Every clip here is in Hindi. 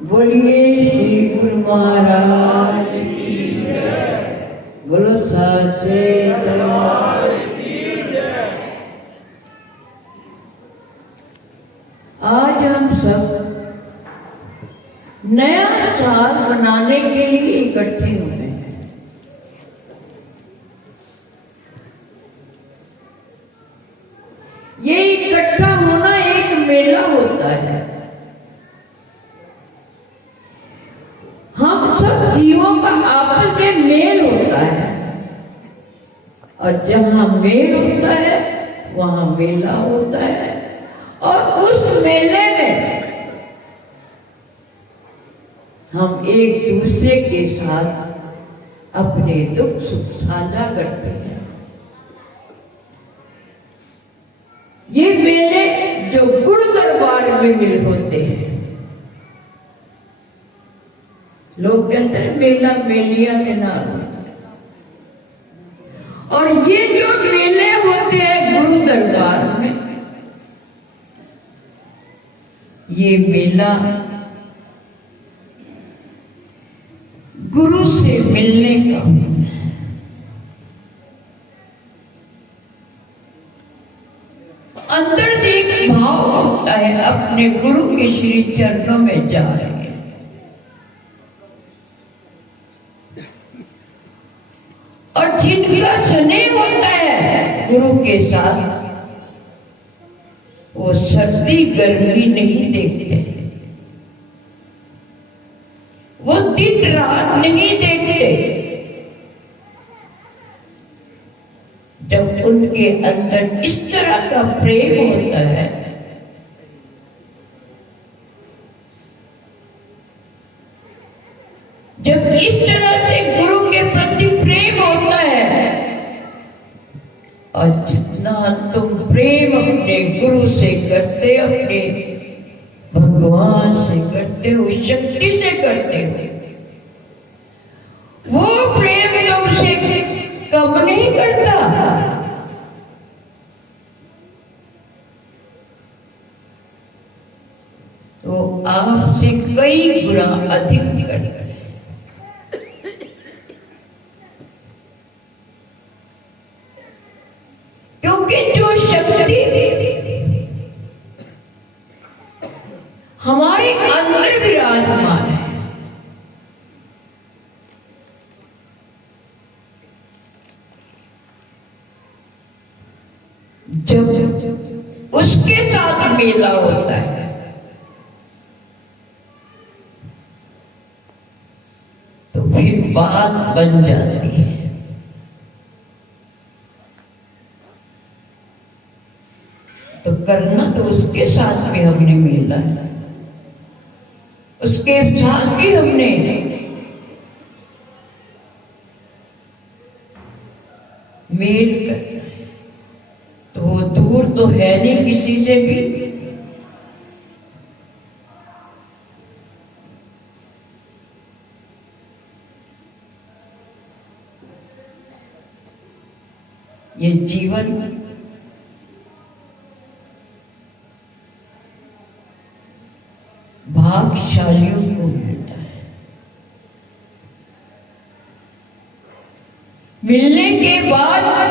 बोलिए श्री गुरु महाराज की जय। बोलो साचे दरबार की जय। आज हम सब नया साल मनाने के लिए इकट्ठे हुए हैं। ये इकट्ठा होना एक मेला होता है। हम सब जीवों का आपस में मेल होता है और जहां मेल होता है वहां मेला होता है और उस मेले में हम एक दूसरे के साथ अपने दुख सुख साझा करते हैं। ये मेले जो गुरु दरबार में मिल होते हैं, लोग कहते हैं मेला मेलिया के नाम। और ये जो मेले होते हैं गुरु दरबार में, ये मेला गुरु से मिलने का होता है। अंदर से एक भाव होता है अपने गुरु के श्री चरणों में जा रहे हैं। और जिनका स्नेह होता है गुरु के साथ, वो सर्दी गर्मी नहीं देखते, वो दिन रात नहीं देखते। जब उनके अंदर इस तरह का प्रेम होता है, जब इस तरह से गुरु के प्रति प्रेम होता है, और जितना तुम प्रेम अपने गुरु से करते, अपने भगवान से करते हो, शक्ति से करते हो, वो प्रेम तुमसे कम नहीं करता। तो आपसे कई गुना अधिक करता है। क्योंकि जो शक्ति हमारे अंदर विराजमान है, जब उसके साथ मेला होता है तो फिर बात बन जाती है। तो करना तो उसके साथ भी हमने मेला है, उसके साथ भी हमने मेल करना है। तो वो दूर तो है नहीं किसी से भी। ये जीवन भाग्यशालियों को मिलता है। मिलने के बाद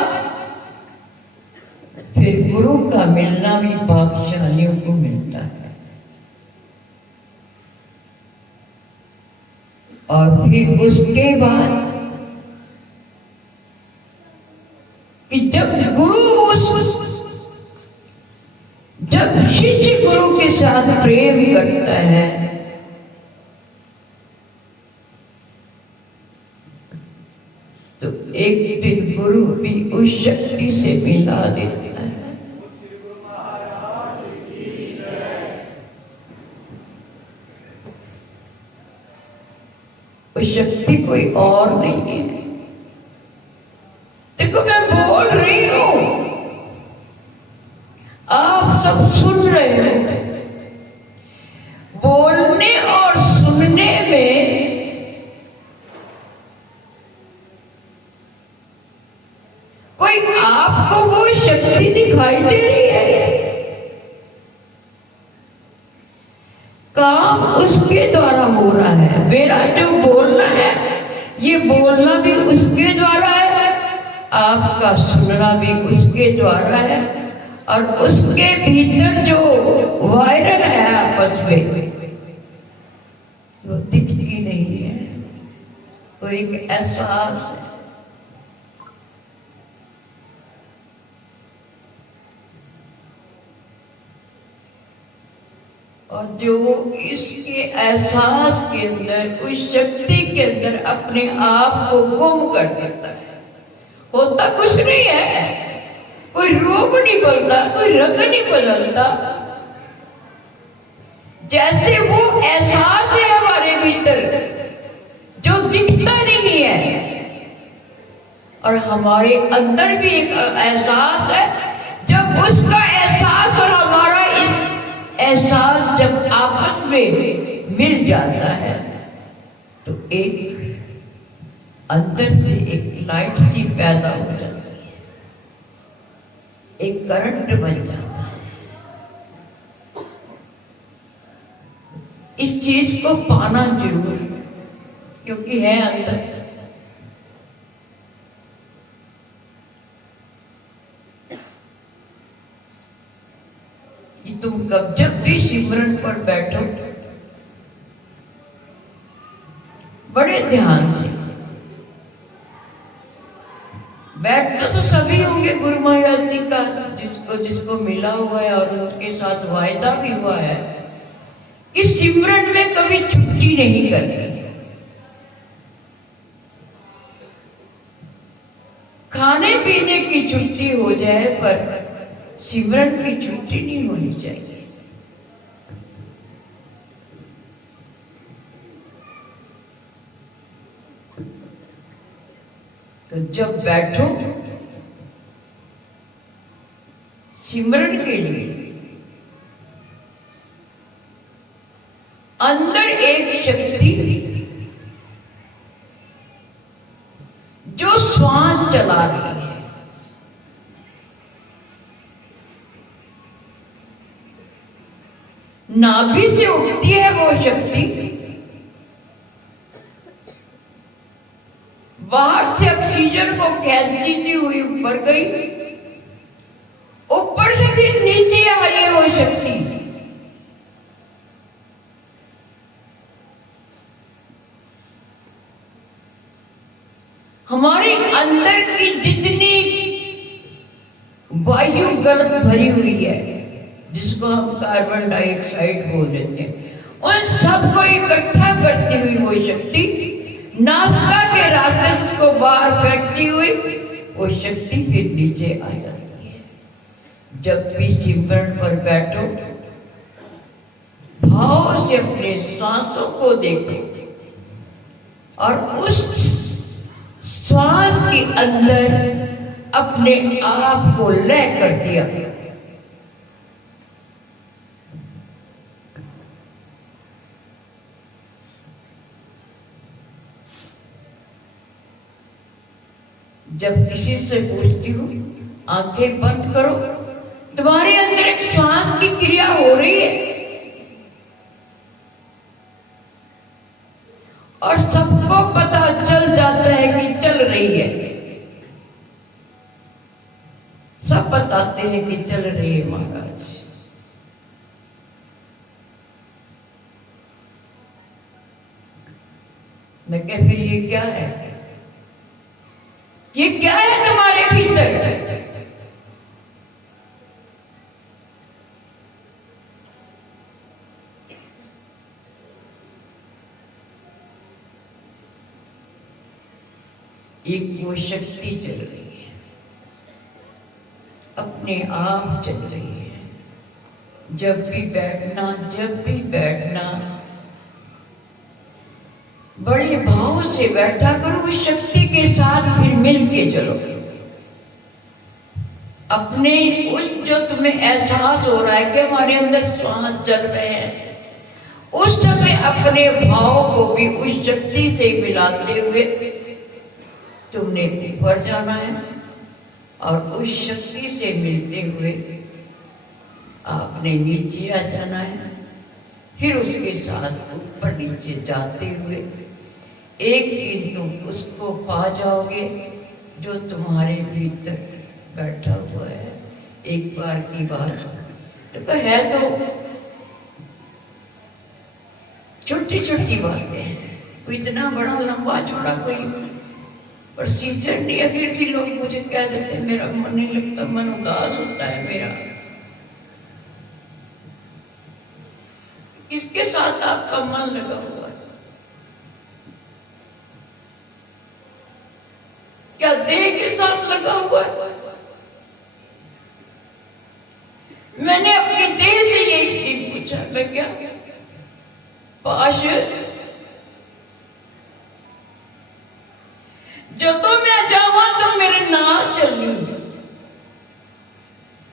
फिर गुरु का मिलना भी भाग्यशालियों को मिलता है। और फिर उसके बाद कि जब शिष्य गुरु के साथ प्रेम करता है, तो एक दिन गुरु भी उस शक्ति से मिला देता है। वो शक्ति कोई और नहीं है। देखो मैं बोल रही हूं, आप सब सुन रहे हो। बोलने और सुनने में कोई आपको वो शक्ति दिखाई दे रही है? काम उसके द्वारा हो रहा है। मेरा जो बोलना है ये बोलना भी उसके द्वारा है, आपका सुनना भी उसके द्वारा है, और उसके भीतर जो वायरल है आपस में वो दिखती नहीं है, वो एक एहसास है। और जो इसके एहसास के अंदर, उस शक्ति के अंदर अपने आप को गुम कर देता है, होता कुछ नहीं है, कोई रूप नहीं बदलता, कोई रंग नहीं बदलता, जैसे वो एहसास है हमारे भीतर जो दिखता नहीं है। और हमारे अंदर भी एक एहसास है, जब उसका एहसास और हमारा एहसास जब आपस में मिल जाता है तो एक अंदर से एक लाइट सी पैदा हो जाती है, एक करंट बन जाता है। इस चीज को पाना जरूर, क्योंकि है अंदर। तुम कब जब भी सिमरन पर बैठो बड़े ध्यान से बैठते तो सभी होंगे गुरु महाराज जी का, जिसको मिला हुआ है और उसके साथ वायदा भी हुआ है कि सिमरन में कभी छुट्टी नहीं करनी, खाने पीने की छुट्टी हो जाए पर सिमरन की छुट्टी नहीं होनी चाहिए। तो जब बैठो सिमरन के लिए, अंदर एक शक्ति जो श्वास चला रही है, नाभि से उठती है वो शक्ति, बाहर से ऑक्सीजन को खींचती हुई ऊपर गई, ऊपर से फिर नीचे आ रही है वो शक्ति। हमारे अंदर की जितनी वायु गलत भरी हुई है, जिसको हम कार्बन डाइऑक्साइड बोल देते हैं, उन सबको इकट्ठा करती हुई वो शक्ति नासिका के रास्ते जिसको बाहर फेंकती हुई वो शक्ति फिर नीचे आ जाती है। जब भी सिमरन पर बैठो भाव से अपने सांसों को देखो और उस श्वास के अंदर अपने आप को लय कर दिया। जब किसी से पूछती हूँ आंखें बंद करो, तुम्हारे अंदर एक श्वास की क्रिया हो रही है और सबको पता चल जाता है कि चल रही है, सब बताते हैं कि चल रही है महाराज। मैं कह फिर ये क्या है, ये क्या है तुम्हारे भीतर? एक वो शक्ति चल रही है, अपने आप चल रही है। जब भी बैठना बड़े भाव से बैठा करो, उस शक्ति के साथ फिर मिल के चलो। अपने उस जो तुम्हें एहसास हो रहा है कि हमारे अंदर श्वास चल रहे हैं, उस समय अपने भाव को भी उस शक्ति से मिलाते हुए तुमने ऊपर जाना है और उस शक्ति से मिलते हुए आपने नीचे आ जाना है। फिर उसके साथ ऊपर नीचे जाते हुए एक दिन तुम उसको पा जाओगे जो तुम्हारे भीतर बैठा हुआ है। एक बार की बात तो है, तो छोटी छोटी बातें हैं, कोई इतना बड़ा लंबा चौड़ा कोई प्रोसीजर नहीं है। फिर भी लोग मुझे कह देते हैं मेरा मन नहीं लगता, मन उदास होता है मेरा। किसके साथ आपका मन लगा हुआ है? क्या देह के साथ लगा हुआ है? मैंने अपनी देह से एक दिन पूछा, मैं क्या पाश जो तो मैं जावा तो मेरे नाल चली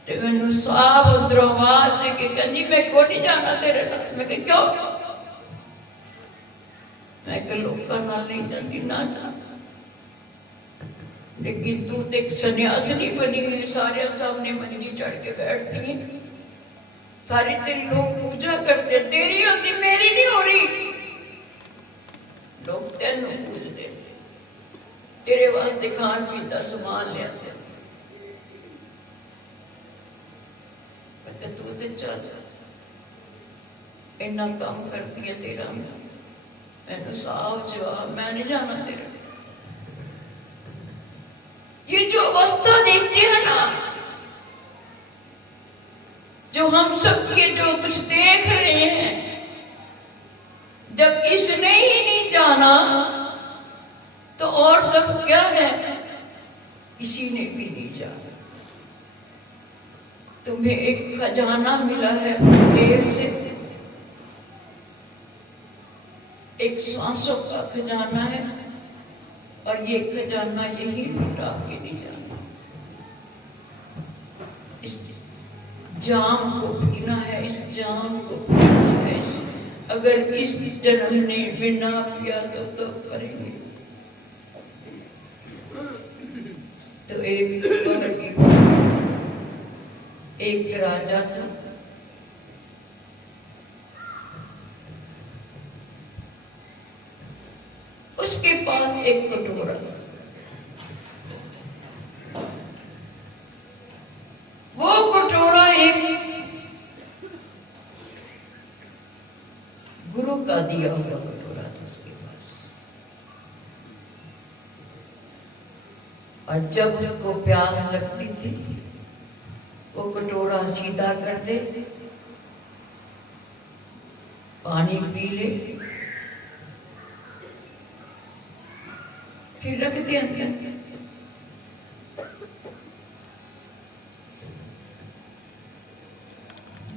ते मैनू साफ अंदरों आवाज दे के कहनी मैं को नहीं जाना तेरे नाल। मैं क्यों? मैं कि लोकां नाल नहीं जाती, ना जा, लेकिन तू तो एक सन्यासिनी बनी हुई, सारे सामने मंजी चढ़ के बैठती है, सारी तेरी लोग पूजा करते, तेरी होती मेरी नहीं हो रही। लोग तेनू पूजते, तेरे वास्ते खान पीन का सामान लियाते, तू तो चल इन्ना काम करती है तेरा। मैंने साफ जवाब, मैं नहीं जाना तेरा। ये जो अवस्था देखते हैं ना, जो हम सब ये जो कुछ देख रहे हैं, जब इसने ही नहीं जाना तो और सब क्या है? किसी ने भी नहीं जाना। तुम्हें एक खजाना मिला है देव से, एक सांसों का खजाना है, और ये खजाना यही लुटा के नहीं जाना। इस जाम को पीना है, इस जाम को पीना है। अगर इस जन्म ने बिना पिया तो करेंगे। तो एक राजा था, उसके पास एक कटोरा था। वो कटोरा एक गुरु का दिया हुआ कटोरा था उसके पास। और जब उसको प्यास लगती थी, वो कटोरा सीधा कर दे, पानी पी ले, फिर रख दे अंदर।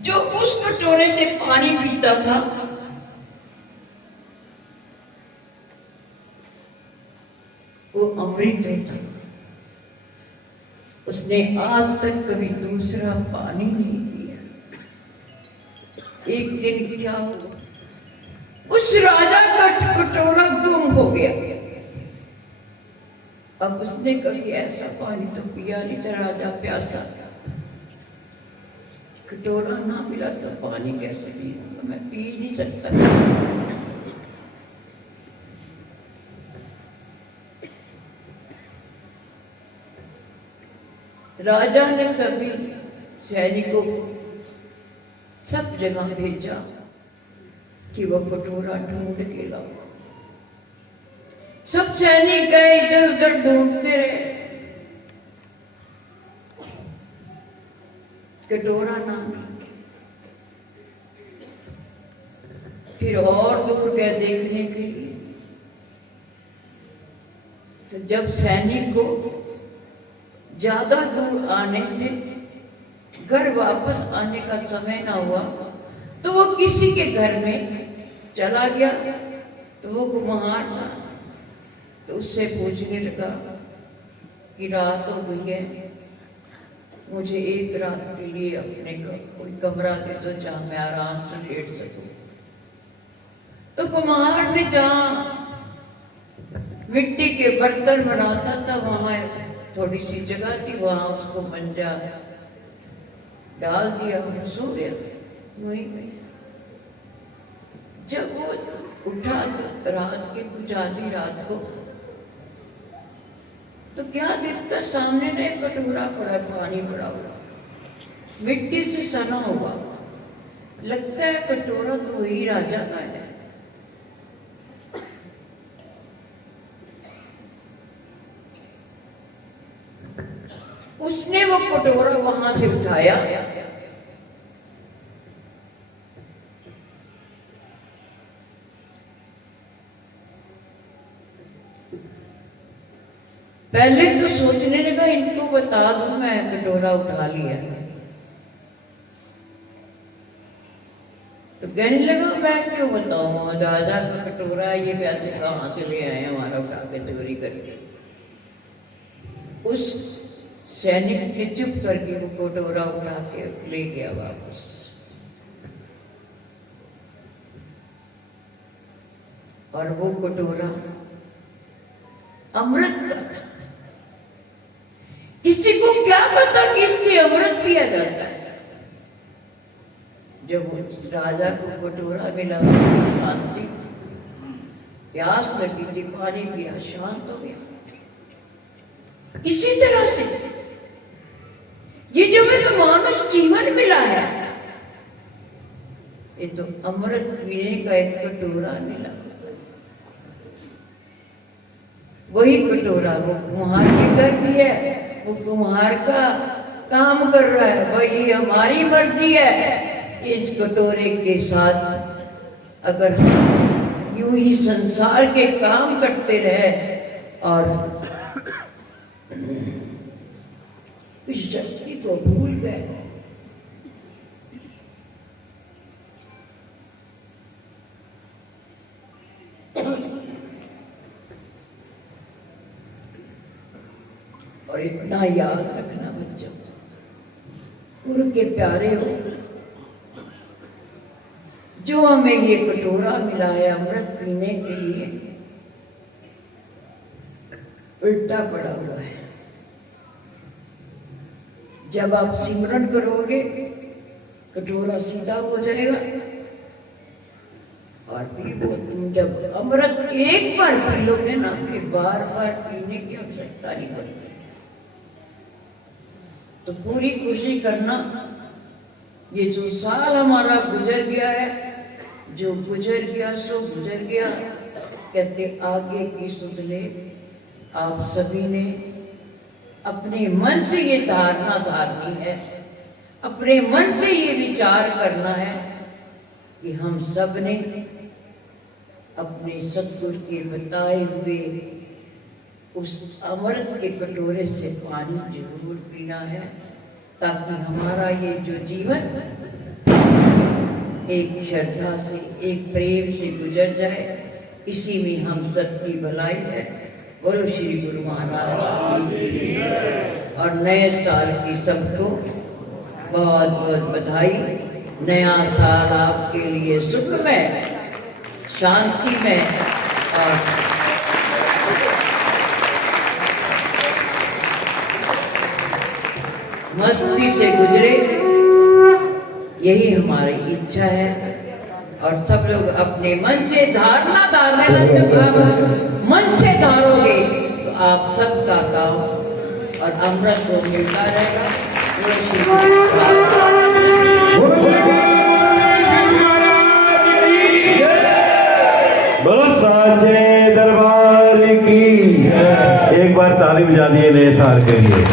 जो उस कटोरे से पानी पीता था, वो अमृत था। उसने आज तक कभी दूसरा पानी नहीं पिया। एक दिन क्या हुआ, उस राजा का कटोरा गुम हो गया। अब उसने कभी ऐसा पानी तो पिया नहीं था, राजा प्यासा था। कटोरा ना मिला तो पानी कैसे पिया? मैं पी नहीं सकता। राजा ने सभी सैनिकों को सब जगह भेजा कि वह कटोरा ढूंढ के लाओ। सब सैनिक गए, इधर उधर ढूंढते रहे, कटोरा ना मिला। फिर और दूर गए देखने के लिए। तो जब सैनिक को ज्यादा दूर आने से घर वापस आने का समय ना हुआ, तो वो किसी के घर में चला गया। तो वो कुम्हार था, तो उससे पूछने लगा कि रात हो गई है, मुझे एक रात के लिए अपने कोई कमरा दे दो जहां मैं आराम से लेट सकूं। तो कुम्हार ने जहां मिट्टी के बर्तन बनाता था, वहां थोड़ी सी जगह थी, वहां उसको मंजा डाल दिया, सो गया वहीं। जब वो उठा रात की कुछ आधी रात को, तो क्या दिखता सामने में एक कटोरा पड़ा, पानी पड़ा हुआ, मिट्टी से सना हुआ। लगता है कटोरा तो वही राजा का है। उसने वो कटोरा वहां से उठाया, पहले तो सोचने लगा इनको बता दूं मैं कटोरा उठा लिया, तो कहने लगा मैं क्यों बताऊं, राजा का कटोरा, ये पैसे कहाँ से ले आए हमारा उठा के चोरी करके। उस सैनिक ने चुप करके वो कटोरा उठा के ले गया वापस। और वो कटोरा अमृत का था। किसी को क्या पता कि इससे अमृत पिया जाता है। जब उस राजा को कटोरा मिला, शांति, प्यास लगी थी, पानी पिया, शांत हो गया। इसी तरह से ये जो मेरे मानव जीवन मिला है, ये तो अमृत पीने का एक कटोरा मिला। वही कटोरा वो कुम्हार के घर भी है, वो कुम्हार का काम कर रहा है, वही हमारी मर्जी है। इस कटोरे के साथ अगर यूं ही संसार के काम करते रहे और इस शक्ति को भूल गए, और इतना याद रखना बच्चों, गुरु के प्यारे हो, जो हमें ये कटोरा मिला है अमृत पीने के लिए, उल्टा पड़ा हुआ है। जब आप सिमरन करोगे कटोरा सीधा हो जाएगा, और फिर वो तुम जब अमृत एक बार पी लोगे ना, फिर बार बार पीने की आवश्यकता नहीं पड़ती। तो पूरी कोशिश करना, ये जो साल हमारा गुजर गया है, जो गुजर गया सो गुजर गया। कहते आगे की सुध ले, आप सभी ने अपने मन से ये धारणा धारनी है, अपने मन से ये विचार करना है कि हम सब ने अपने सतगुरु के बताए हुए उस अमृत के कटोरे से पानी जरूर पीना है, ताकि हमारा ये जो जीवन एक श्रद्धा से, एक प्रेम से गुजर जाए। इसी में हम सबकी भलाई है। बोलो श्री गुरु महाराज की। और नए साल की सबको बहुत बहुत बधाई। नया साल आपके लिए सुखमय, शांतिमय और मस्ती से गुजरे, यही हमारी इच्छा है। और सब लोग अपने मन से धारणा धारने लग, जब आप मन से धारोगे तो आप सबका काम और अमृत को मिलता रहेगा। बोलो साचे दरबार की। एक बार ताली बजा दिए नए साल के लिए।